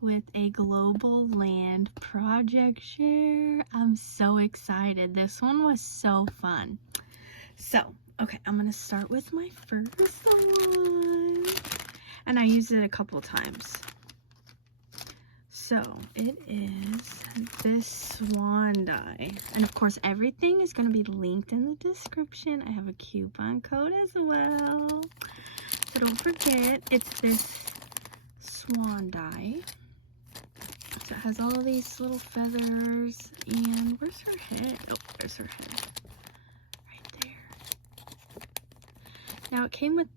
with a Globleland project share. I'm so excited. This one was so fun. So, okay, I'm going to start with my first one. And I used it a couple times. So, it is this swan die. And of course, everything is going to be linked in the description. I have a coupon code as well. So don't forget, it's this swan die. So it has all these little feathers, and where's her head? Oh, there's her head. Right there. Now it came with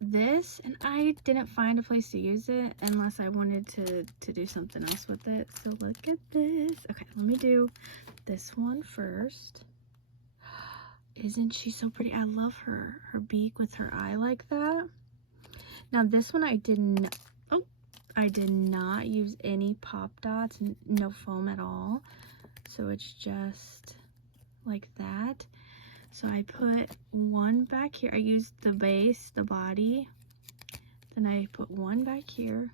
this, and I didn't find a place to use it unless I wanted to do something else with it. So look at this. Okay, let me do this one first. Isn't she so pretty? I love her beak with her eye like that. Now this one I did not use any pop dots, no foam at all. So it's just like that. So I put one back here. I used the base, the body. Then I put one back here,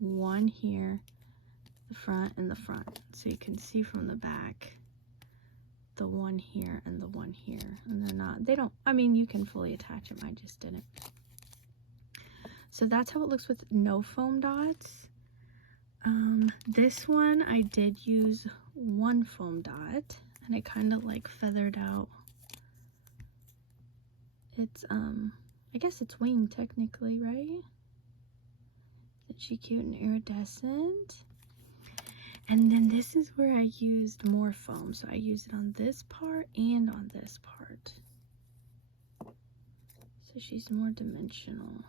one here, the front and the front. So you can see from the back, the one here and the one here. And I mean, you can fully attach them. I just didn't. So that's how it looks with no foam dots. This one I did use one foam dot, and it kind of like feathered out. It's I guess it's wing technically, right? Isn't she cute and iridescent? And then this is where I used more foam, so I used it on this part and on this part. So she's more dimensional.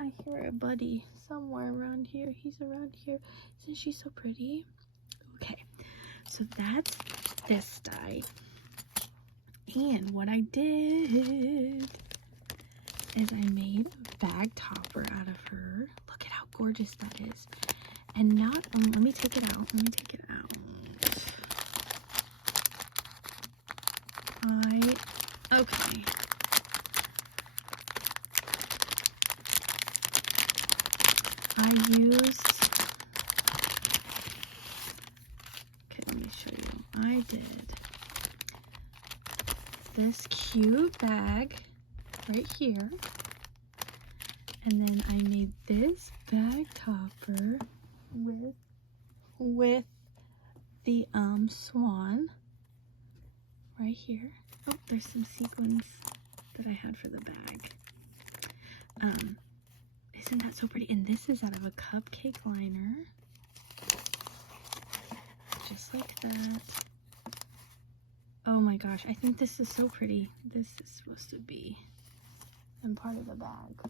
I hear a buddy somewhere around here. He's around here. Isn't she so pretty? Okay, so that's this die. And what I did is I made a bag topper out of her. Look at how gorgeous that is. And not, let me take it out. Let me take it out. Okay. Okay, let me show you. I did this cute bag right here, and then I made this bag topper with the swan right here. Oh, there's some sequins that I had for the bag. Isn't that so pretty? And this is out of a cupcake liner. Just like that. Oh my gosh, I think this is so pretty. This is supposed to be in part of the bag.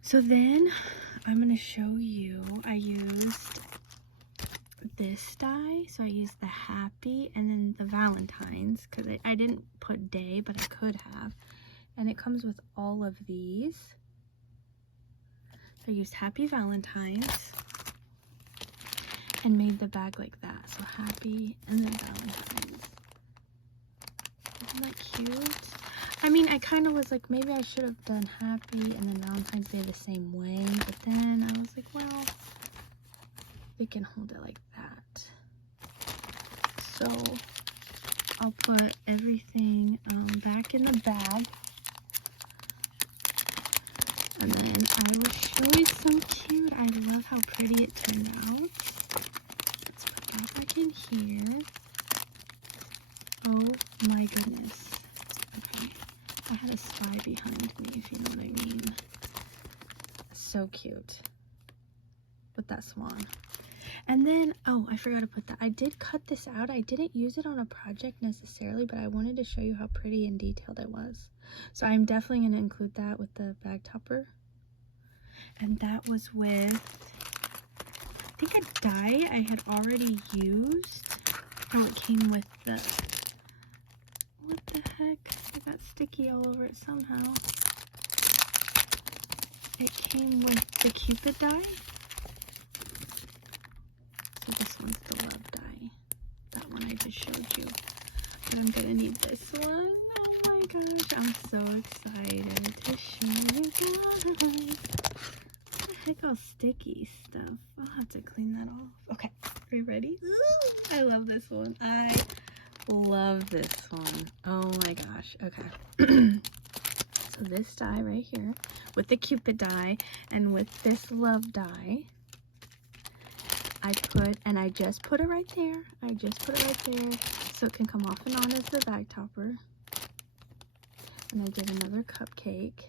So then I'm going to show you, I used this die. So I used the happy and then the Valentines, because I didn't put day, but I could have. And it comes with all of these. So I used happy Valentines and made the bag like that. So happy and then Valentines. Isn't that cute? I mean, I kind of was like, maybe I should have done happy and then Valentine's Day the same way. But then I was like, well, we can hold it like that. So I'll put everything back in the bag. And then I will show you some cute. I love how pretty it turned out. Let's put that back in here. Oh my goodness. Okay. I had a spy behind me, if you know what I mean. So cute. With that swan. And then, oh, I forgot to put that. I did cut this out. I didn't use it on a project necessarily, but I wanted to show you how pretty and detailed it was. So I'm definitely going to include that with the bag topper. And that was with, I think a die I had already used. Oh, it came with the, what the heck? I got sticky all over it somehow. It came with the Cupid die. So this one's the love die. That one I just showed you. But I'm gonna need this one. Oh my gosh, I'm so excited to show you guys. What the heck, all sticky stuff. I'll have to clean that off. Okay, are you ready? Ooh, I love this one. I love this one. Oh my gosh. Okay. So this die right here with the Cupid die and with this love die, I just put it right there. I just put it right there so it can come off and on as the bag topper. And I did another cupcake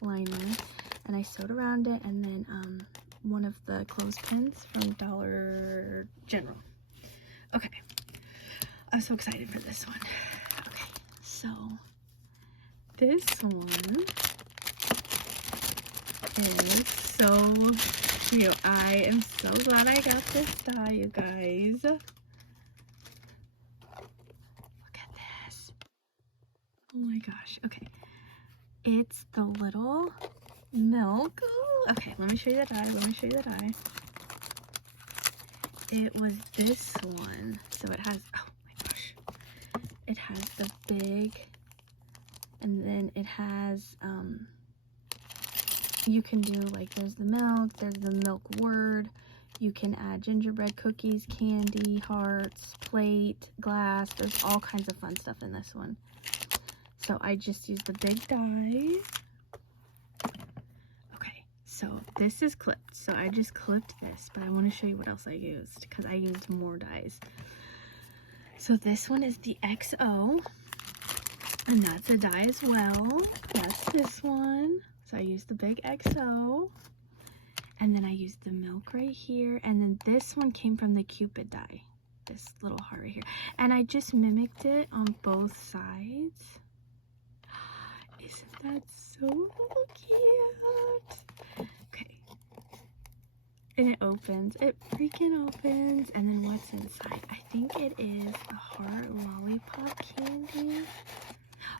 liner and I sewed around it, and then one of the clothespins from Dollar General. Okay, I'm so excited for this one. Okay, so this one is so cute. I am so glad I got this die, you guys. Look at this. Oh my gosh. Okay, it's the little milk. Ooh. Okay, let me show you the die. Let me show you the die. It was this one. So it has, oh my gosh, it has the big, and then it has you can do, like, there's the milk, there's the milk word, you can add gingerbread cookies, candy, hearts, plate, glass. There's all kinds of fun stuff in this one. So I just used the big die. Okay, so this is clipped, so I just clipped this, but I want to show you what else I used because I used more dies. So this one is the XO, and that's a die as well. That's this one. So I used the big XO, and then I used the milk right here, and then this one came from the Cupid die, this little heart right here, and I just mimicked it on both sides. Isn't that so cute? Okay, and it opens, it freaking opens, and then what's inside? I think it is a heart lollipop candy.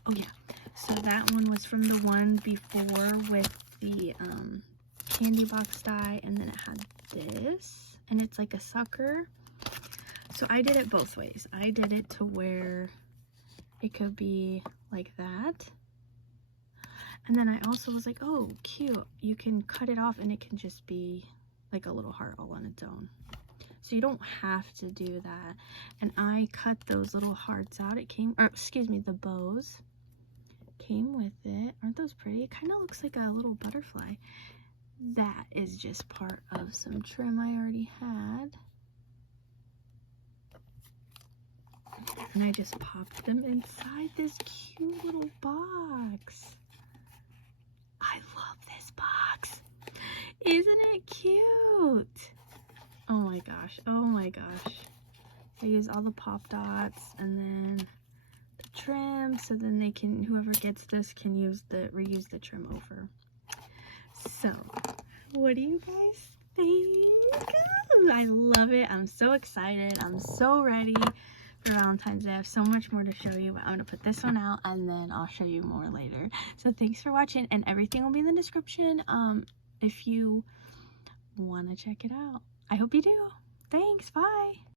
Oh yeah, so that one was from the one before with the candy box die, and then it had this, and it's like a sucker. So I did it both ways. I did it to where it could be like that, and then I also was like, oh cute, you can cut it off and it can just be like a little heart all on its own. So you don't have to do that. And I cut those little hearts out. It came, or excuse me, the bows came with it. Aren't those pretty? It kind of looks like a little butterfly. That is just part of some trim I already had. And I just popped them inside this cute little box. I love this box. Isn't it cute? Oh my gosh, oh my gosh. I use all the pop dots and then the trim, so then they can, whoever gets this can reuse the trim over. So, what do you guys think? I love it. I'm so excited. I'm so ready for Valentine's Day. I have so much more to show you, but I'm gonna put this one out and then I'll show you more later. So thanks for watching, and everything will be in the description if you want to check it out. I hope you do. Thanks. Bye.